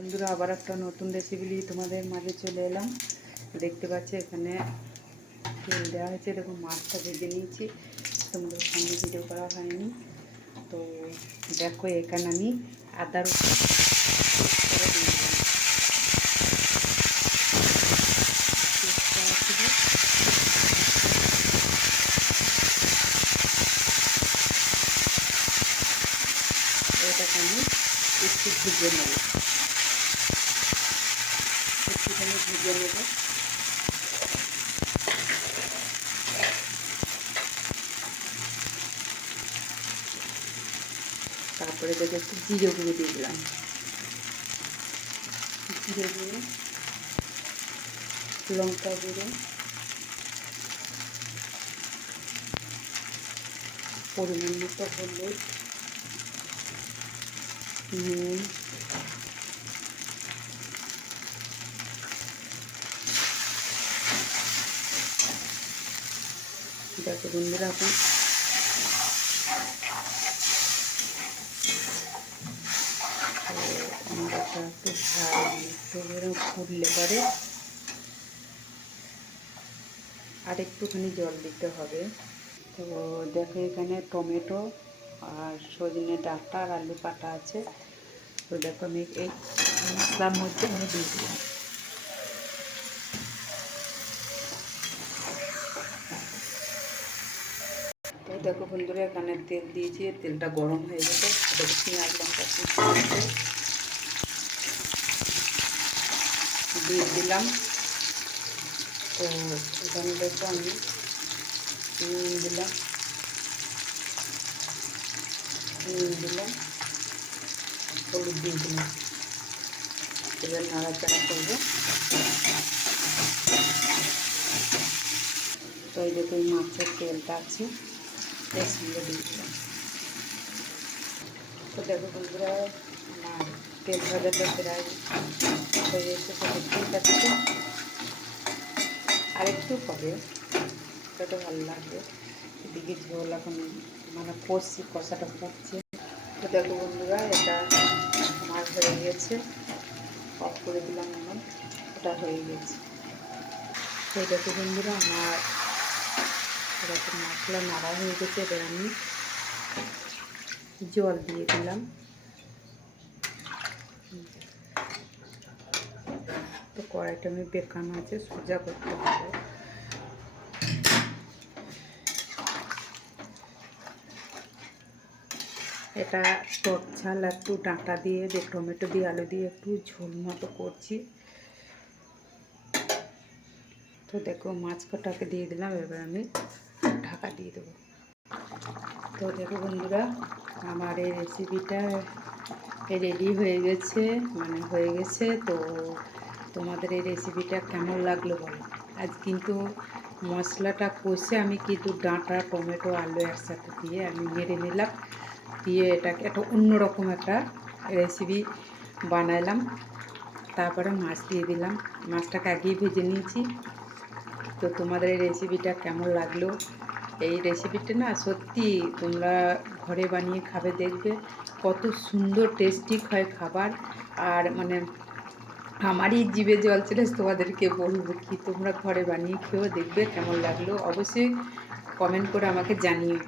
বন্ধুরা, আবার একটা নতুন রেসিপি নিয়ে তোমাদের মাঝে চলে এলাম। দেখতে পাচ্ছি এখানে তেল দেওয়া হয়েছে। দেখুন, মাছটা ভেজে নিয়েছি, তোমাদের সামনে ভিডিও করা হয়নি। তো দেখো, এখানে আমি আদা রসুন করে দিয়ে দিলাম। এটাকে আমি একটু ভেজে নেব, একটুখানি ভেজে নেব। তারপরে দেখে একটু জিরে গুঁড়ো দিয়ে দিলাম, জিরে গুঁড়ো, লঙ্কা গুঁড়ো, পরিমাণ মতো হলুদ, নুন, দেখো বন্ধুরা, এখন আমাদেরটা একটু একটু ফুটলে পরে আর একটুখানি জল দিতে হবে। তো দেখো, এখানে টমেটো আর সজনে ডাঁটা আর আলু কাটা আছে। তো দেখো, আমি এই মশলার মধ্যে আমি দিয়ে দিলাম। তো দেখো বন্ধুরা, এখানে তেল দিয়েছি, তেলটা গরম হয়ে গেছে। দেখো, পেঁয়াজ লঙ্কা দিয়ে দিলাম। তো এখানে দেখো আমি নুন দিলাম, হলুদ দিয়ে দিলাম। এবার নাড়াচাড়া করবো। তো এই দেখো, এই মাছের তেলটা আছে, এর সঙ্গে দিয়ে দিলাম। তো দেখো বন্ধুরা, আমার তেল ভাজাটা প্রায় হয়ে এসেছে, দেখতেই পাচ্ছি। আরেকটু হবে, সেটা ভালো লাগবে। এদিকে ঝোল এখন মানে কষাটা ফুটছে। তো দেখো বন্ধুরা, এটা আমার হয়ে গেছে, অফ করে দিলাম। এখন ওটা হয়ে গেছে। তো দেখো বন্ধুরা, আমার এরকম মশলা নাড়া হয়ে গেছে। এবার আমি জল দিয়ে দিলাম। তো কড়াইটা আমি বেকানো আছে, সোজা করতে হবে। এটা টক ঝাল একটু ডাঁটা দিয়ে টমেটো দিয়ে আলু দিয়ে একটু ঝোল মতো করছি। তো দেখো, মাছ কটাকে দিয়ে দিলাম। এবার আমি ঢাকা দিয়ে দেবো। তো দেখো বন্ধুরা, আমার এই রেসিপিটা রেডি হয়ে গেছে, তো তোমাদের এই রেসিপিটা কেমন লাগলো বলো। আজ কিন্তু মশলাটা কষে আমি কিন্তু ডাঁটা টমেটো আলু একসাথে দিয়ে আমি মেরে নিলাম, দিয়ে এটাকে একটা অন্যরকম একটা রেসিপি বানাইলাম। তারপরে মাছ দিয়ে দিলাম, মাছটাকে আগেই ভেজে নিয়েছি। তো তোমাদের এই রেসিপিটা কেমন লাগলো। এই রেসিপিটা না সত্যি তোমরা ঘরে বানিয়ে খাবে, দেখবে কত সুন্দর টেস্টি হয় খাবার। আর মানে আমারই জিভে জল চলে তোমাদেরকে বলবো কি, তোমরা ঘরে বানিয়ে খেয়েও দেখবে কেমন লাগলো। অবশ্যই কমেন্ট করে আমাকে জানিও।